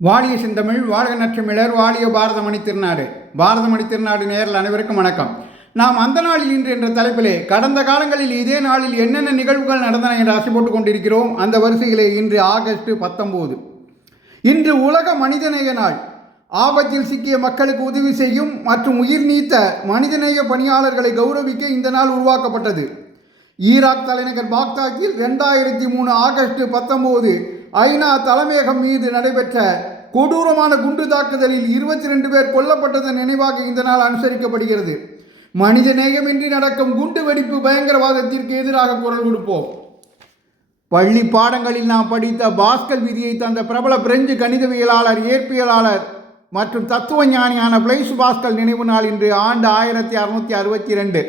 வாழிய செந்தமிழ் வாழ்க நற்றமிழர் வாழிய பாரதமணி திருநாடு. பாரதமணி திருநாடு நேரில் அனைவருக்கும் வணக்கம். நாம் அந்த நாளில் இன்று என்ற தலைப்பிலே கடந்த காலங்களில் இதே நாளில் என்னென்ன நிகழ்வுகள் நடந்தன என்று ஆசை போட்டுக் கொண்டிருக்கிறோம். அந்த வரிசையிலே இன்று ஆகஸ்ட் 19 இன்று உலக மனிதநேய நாள். ஆபத்தில் சிக்கிய மக்களுக்கு உதவி செய்யும் மற்றும் உயிர் நீத்த மனிதநேய பணியாளர்களை கௌரவிக்க இந்த நாள் உருவாக்கப்பட்டது. ஈராக் தலைநகர் பாக்தாத்தில் 2003 ஆகஸ்ட் 19 ஐநா தலைமையகம் மீது நடைபெற்ற கொடூரமான குண்டு தாக்குதலில் 22 பேர் கொல்லப்பட்டதன் நினைவாக இந்த நாள் அனுசரிக்கப்படுகிறது. மனித நேயமின்றி நடக்கும் குண்டு வெடிப்பு பயங்கரவாதத்திற்கு எதிராக குரல் கொடுப்போம். பள்ளி பாடங்களில் நாம் படித்த பாஸ்கல் விதியை தந்த பிரபல பிரெஞ்சு கணிதவியலாளர், இயற்பியலாளர் மற்றும் தத்துவ ஞானியான பிளைஸ் பாஸ்கல் நினைவு நாள் இன்று. ஆண்டு 1662.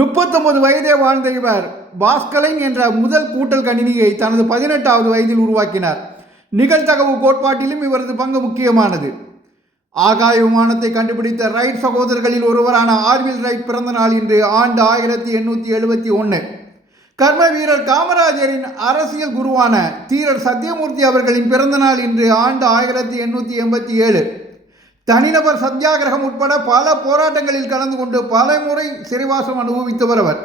39 வயதே வாழ்ந்த இவர் பாஸ்கலைன் என்ற முதல் கூட்டல் கணினியை தனது 18வது வயதில் உருவாக்கினார். நிகழ்தகவு கோட்பாட்டிலும் இவரது பங்கு முக்கியமானது. ஆகாய விமானத்தை கண்டுபிடித்த ரைட் சகோதரர்களில் ஒருவரான ஆர்வில் ரைட் பிறந்த நாள் இன்று. ஆண்டு 1871. கர்ம வீரர் காமராஜரின் அரசியல் குருவான தீரர் சத்தியமூர்த்தி அவர்களின் பிறந்த நாள் இன்று. ஆண்டு 1887. தனிநபர் சத்தியாகிரகம் உட்பட பல போராட்டங்களில் கலந்து கொண்டு பல முறை சிறைவாசம் அனுபவித்தவர் அவர்.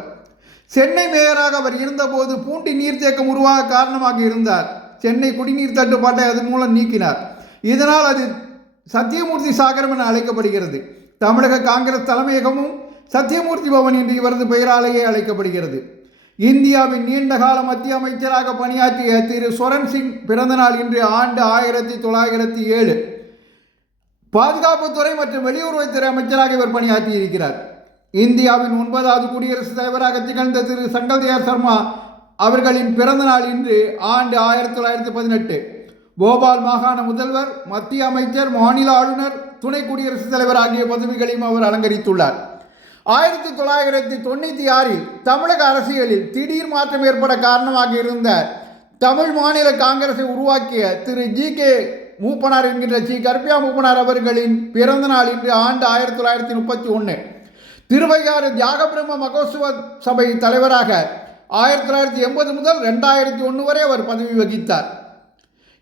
சென்னை மேயராக அவர் இருந்தபோது பூண்டி நீர்த்தேக்கம் உருவாக காரணமாக இருந்தார். சென்னை குடிநீர் தட்டுப்பாட்டை அதன் மூலம் நீக்கினார். இதனால் அது சத்தியமூர்த்தி சாகரம் என அழைக்கப்படுகிறது. தமிழக காங்கிரஸ் தலைமையகமும் சத்தியமூர்த்தி பவன் என்று இவரது பெயராலேயே அழைக்கப்படுகிறது. இந்தியாவின் நீண்டகால மத்திய அமைச்சராக பணியாற்றிய திரு சொரன் சிங் பிறந்த நாள் இன்று. ஆண்டு 1907. பாதுகாப்புத்துறை மற்றும் வெளியுறவுத்துறை அமைச்சராக இவர் பணியாற்றியிருக்கிறார். இந்தியாவின் 9வது குடியரசுத் தலைவராக திகழ்ந்த திரு சங்கல்தயாள் சர்மா அவர்களின் பிறந்த நாள் இன்று. ஆண்டு 1918. போபால் மாகாண முதல்வர், மத்திய அமைச்சர், மாநில ஆளுநர், துணை குடியரசுத் தலைவர் ஆகிய பதவிகளையும் அவர் அலங்கரித்துள்ளார். 1996 தமிழக அரசியலில் திடீர் மாற்றம் ஏற்பட காரணமாக இருந்த தமிழ் மாநில காங்கிரஸை உருவாக்கிய திரு GK மூப்பனார் என்கின்ற கருப்பையா மூப்பனார் அவர்களின் பிறந்த நாள் இன்று. ஆண்டு 1931. திருவையாறு தியாகபிரம்ம மகோத்சவ சபை தலைவராக 1980 முதல் 2001 வரை அவர் பதவி வகித்தார்.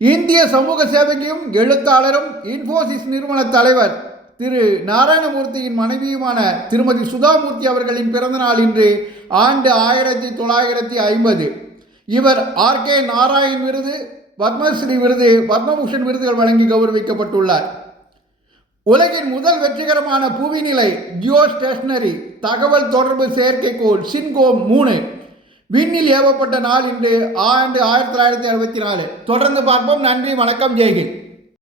இந்திய சமூக சேவகியும் எழுத்தாளரும் இன்ஃபோசிஸ் நிறுவன தலைவர் திரு நாராயணமூர்த்தியின் மனைவியுமான திருமதி சுதாமூர்த்தி அவர்களின் பிறந்த நாள் இன்று. ஆண்டு 1950. இவர் RK நாராயண் விருது, பத்மஸ்ரீ விருது, பத்மபூஷன் விருதுகள் வழங்கி கௌரவிக்கப்பட்டுள்ளார். உலகின் முதல் வெற்றிகரமான புவிநிலை ஜியோ ஸ்டேஷனரி தகவல் தொடர்பு செயற்கைக்கோள் சின்கோம் 3 விண்ணில் ஏவப்பட்ட நாள் இன்று. ஆண்டு 1964. தொடர்ந்து பார்ப்போம். நன்றி, வணக்கம், ஜெய்ஹிந்த்.